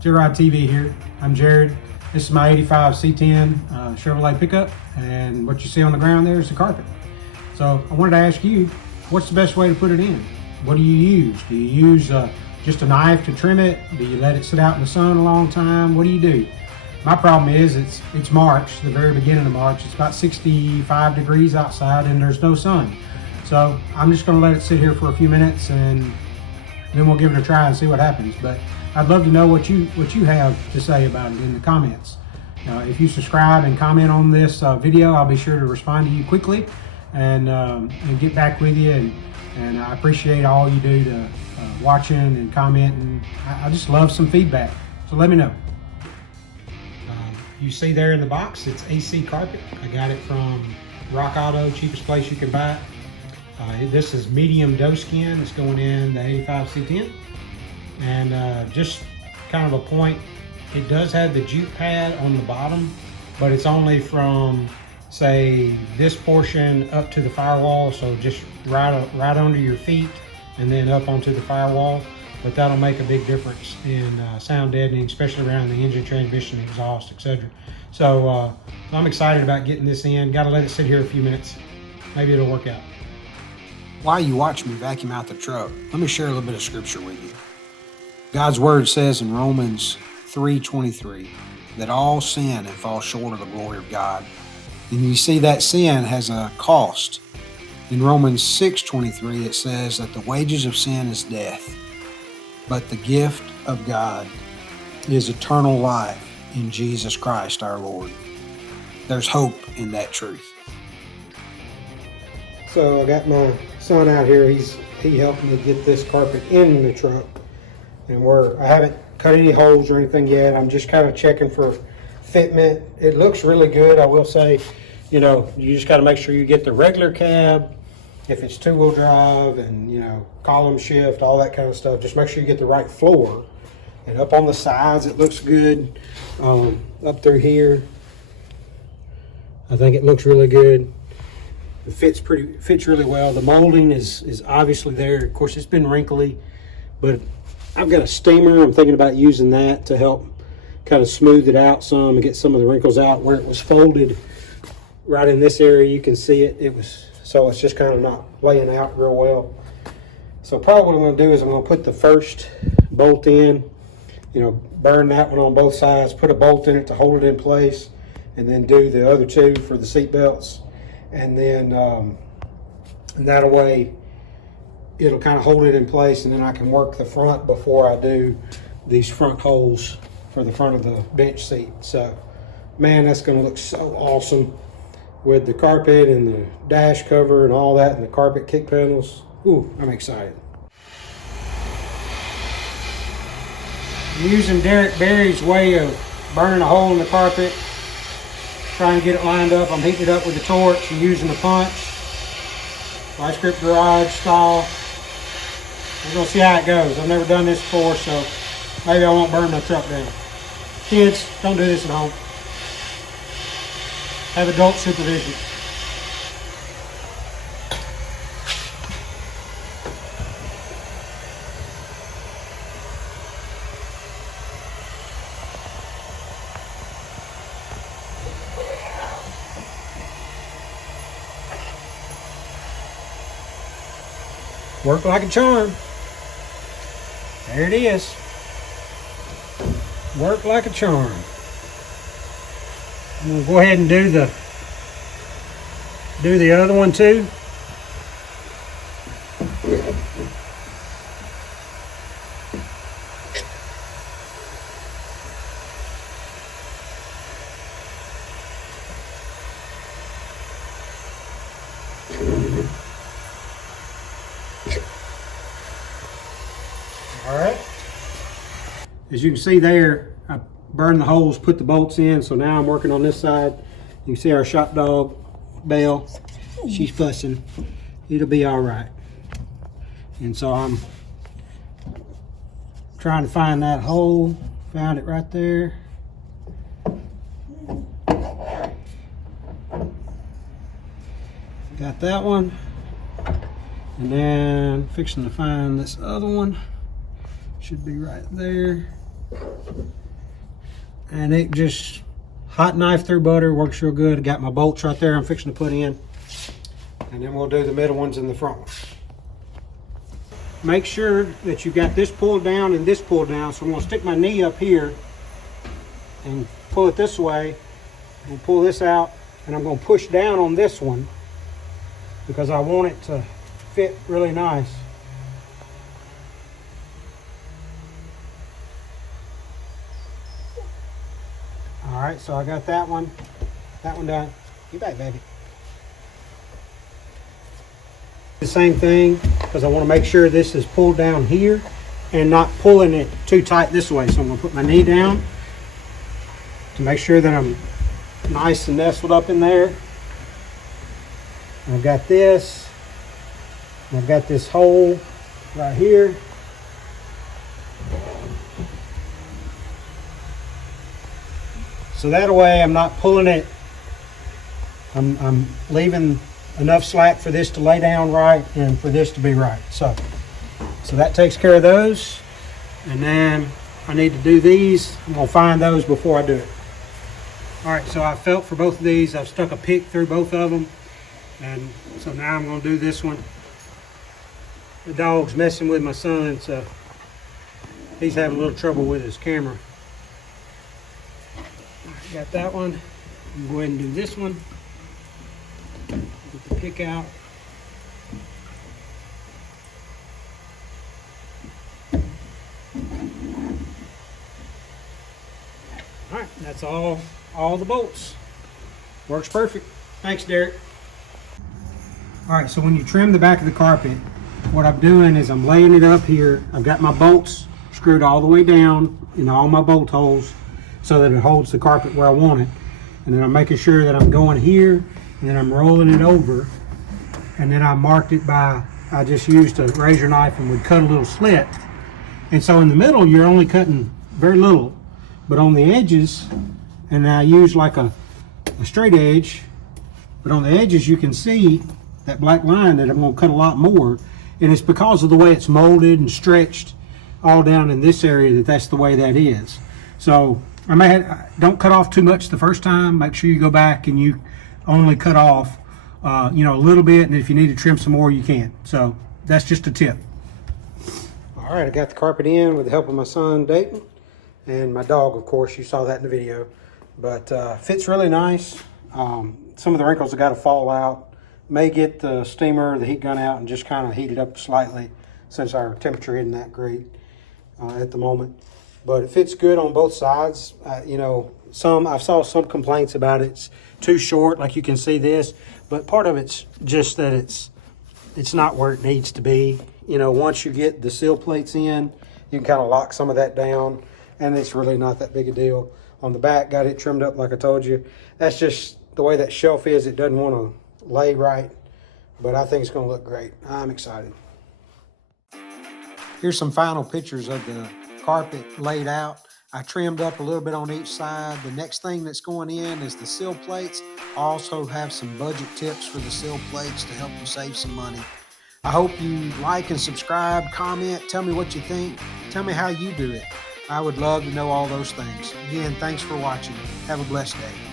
J-RodTV here. I'm Jared. This is my 85 C10 Chevrolet pickup, and what you see on the ground there is the carpet. So I wanted to ask you, what's the best way to put it in? What do you use? Do you use just a knife to trim it? Do you let it sit out in the sun a long time? What do you do? My problem is it's March, the very beginning of March. It's about 65 degrees outside and there's no sun. So I'm just gonna let it sit here for a few minutes and then we'll give it a try and see what happens. But I'd love to know what you have to say about it in the comments. If you subscribe and comment on this video, I'll be sure to respond to you quickly and get back with you. And I appreciate all you do to watching and commenting. I just love some feedback, so let me know. You see there in the box, it's AC carpet. I got it from Rock Auto, cheapest place you can buy it. This is medium doe skin. It's going in the 85 C10. And just kind of a point, it does have the jute pad on the bottom, but it's only from, say, this portion up to the firewall, so just right under your feet and then up onto the firewall. But that'll make a big difference in sound deadening, especially around the engine, transmission, exhaust, etc. So I'm excited about getting this in. Got to let it sit here a few minutes. Maybe it'll work out. While you watch me vacuum out the truck, let me share a little bit of scripture with you. God's word says in Romans 3:23 that all sin and fall short of the glory of God. And you see that sin has a cost. In Romans 6:23 it says that the wages of sin is death, but the gift of God is eternal life in Jesus Christ our Lord. There's hope in that truth. So I got my son out here. He helped me get this carpet in the truck, and I haven't cut any holes or anything yet. I'm just kind of checking for fitment. It looks really good. I will say, you just got to make sure you get the regular cab. If it's two-wheel drive and, column shift, all that kind of stuff, just make sure you get the right floor. And up on the sides, it looks good. Up through here, I think it looks really good. It fits really well. The molding is obviously there. Of course, it's been wrinkly, but I've got a steamer. I'm thinking about using that to help kind of smooth it out some and get some of the wrinkles out. Where it was folded right in this area, you can see it. So it's just kind of not laying out real well. So probably what I'm going to do is I'm going to put the first bolt in, burn that one on both sides, put a bolt in it to hold it in place, and then do the other two for the seat belts. And then that way it'll kind of hold it in place, and then I can work the front before I do these front holes for the front of the bench seat. So man, that's going to look so awesome with the carpet and the dash cover and all that, and the carpet kick panels. Ooh, I'm excited. I'm using Derek Barry's way of burning a hole in the carpet, trying to get it lined up. I'm heating it up with a torch and using a punch, Vice Grip Garage style. We're gonna see how it goes. I've never done this before, so maybe I won't burn my truck down. Kids, don't do this at home. Have adult supervision. Work like a charm. There it is. Work like a charm. I'm gonna go ahead and do the other one too. All right. As you can see there, I burned the holes, put the bolts in, so now I'm working on this side. You can see our shop dog, Belle, she's fussing. It'll be all right. And so I'm trying to find that hole. Found it right there. Got that one. And then fixing to find this other one. Should be right there. And it just hot knife through butter, works real good. I got my bolts right there I'm fixing to put in. And then we'll do the middle ones and the front ones. Make sure that you got this pulled down and this pulled down. So I'm gonna stick my knee up here and pull it this way. And pull this out, and I'm gonna push down on this one because I want it to fit really nice. All right, so I got that one done. Get back, baby. The same thing, because I want to make sure this is pulled down here and not pulling it too tight this way. So I'm going to put my knee down to make sure that I'm nice and nestled up in there. I've got this. I've got this hole right here. So that way I'm not pulling it. I'm leaving enough slack for this to lay down right and for this to be right. So that takes care of those. And then I need to do these. I'm gonna find those before I do it. All right, so I felt for both of these. I've stuck a pick through both of them. And so now I'm gonna do this one. The dog's messing with my son, so he's having a little trouble with his camera. Got that one. I'm going to go ahead and do this one. Get the pick out. All right, that's all the bolts. Works perfect. Thanks, Derek. All right, so when you trim the back of the carpet, what I'm doing is I'm laying it up here. I've got my bolts screwed all the way down in all my bolt holes so that it holds the carpet where I want it. And then I'm making sure that I'm going here, and then I'm rolling it over, and then I marked it by, I just used a razor knife and would cut a little slit. And so in the middle, you're only cutting very little, but on the edges, and I use like a straight edge, but on the edges you can see that black line that I'm gonna cut a lot more. And it's because of the way it's molded and stretched all down in this area that's the way that is. So don't cut off too much the first time. Make sure you go back and you only cut off a little bit, and if you need to trim some more, you can. So that's just a tip. All right, I got the carpet in with the help of my son Dayton and my dog, of course. You saw that in the video, but fits really nice. Some of the wrinkles have got to fall out. May get the steamer or the heat gun out and just kind of heat it up slightly, since our temperature isn't that great at the moment. But it fits good on both sides. I saw some complaints about it's too short, like you can see this, but part of it's just that it's not where it needs to be. Once you get the sill plates in, you can kind of lock some of that down, and it's really not that big a deal. On the back, got it trimmed up like I told you. That's just the way that shelf is. It doesn't want to lay right, but I think it's going to look great. I'm excited. Here's some final pictures of the carpet laid out. I trimmed up a little bit on each side. The next thing that's going in is the sill plates. I also have some budget tips for the sill plates to help you save some money. I hope you like and subscribe, comment, tell me what you think. Tell me how you do it. I would love to know all those things. Again, thanks for watching. Have a blessed day.